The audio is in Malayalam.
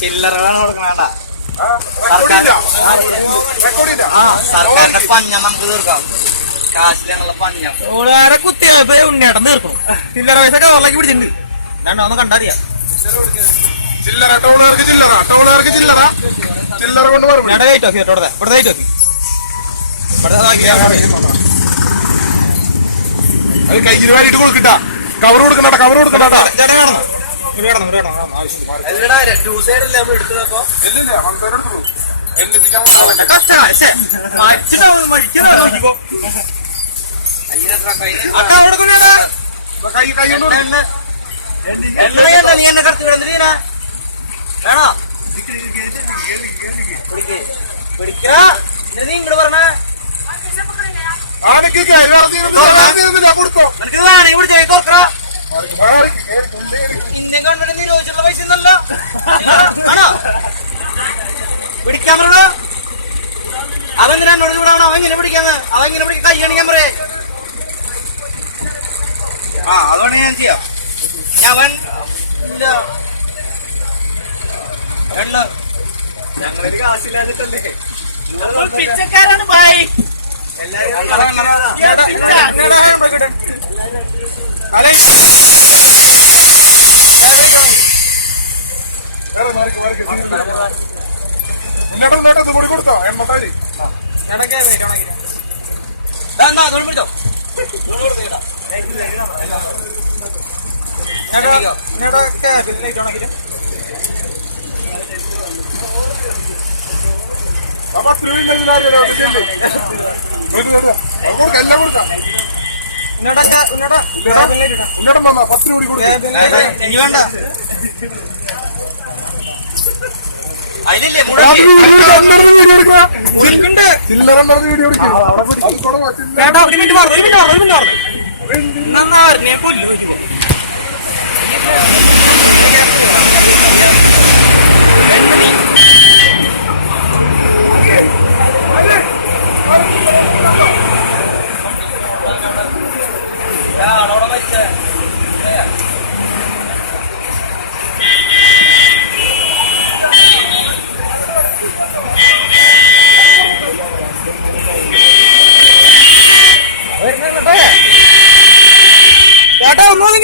ചില്ലറകളാണ് കൊടുക്കണ സർക്കാരിന്റെ പഞ്ഞ നമുക്ക് തീർക്കാം. കാശിലാണുള്ള പഞ്ഞ കുത്തിയാ ഉണ്ണിയേട്ടൻ തീർക്കണം. ചില്ലറ പൈസ കവറിലേക്ക് പിടിച്ചിട്ടുണ്ട്. രണ്ടോ ഒന്ന് കണ്ടറിയാം. ചില്ലറ ടൗണുകാർക്ക് ചില്ലറ, ടൗണുകാർക്ക് ചില്ലറ, ചില്ലറ കൊണ്ട് ഇവിടെ കയറ്റി നോക്കി കേട്ടോ. ഇവിടെ കയറ്റി നോക്കി. അത് കയ്യിൽ വാരിട്ട് കൊടുക്കട്ടാ. കവർ കൊടുക്കണ കവർ കൊടുക്കണ നീ എന്നെ കടത്തി വിടുന്നില്ല വേണോ പിടിക്കാ നീ ഇങ്ങോട്ട് പറഞ്ഞേ ഇന്ത്യൻ ഗവൺമെന്റ് നിരോധിച്ചിട്ടുള്ള പൈസ ഒന്നല്ലോ ആണോ പിടിക്കാൻ പറഞ്ഞോ. അവൻ എന്നോട് ചൂടാണോ? അവൻ ഇങ്ങനെ പിടിക്കാന്ന്. അവൻ ഇങ്ങനെ പിടിക്കാൻ കൈ കാണിക്കാൻ പറയേ. അതുകൊണ്ട് ഞാൻ ചെയ്യാം. അവൻ ഇല്ല ഞങ്ങളൊരു കാശില്ലാഞ്ഞിട്ടല്ലേ പിച്ചക്കാരാണ് ഭായി. കൊടുത്തോ എൺപത്താഴി പിടിച്ചോ അതിലില്ലേ ചില്ലറ വീഡിയോ നന്നാ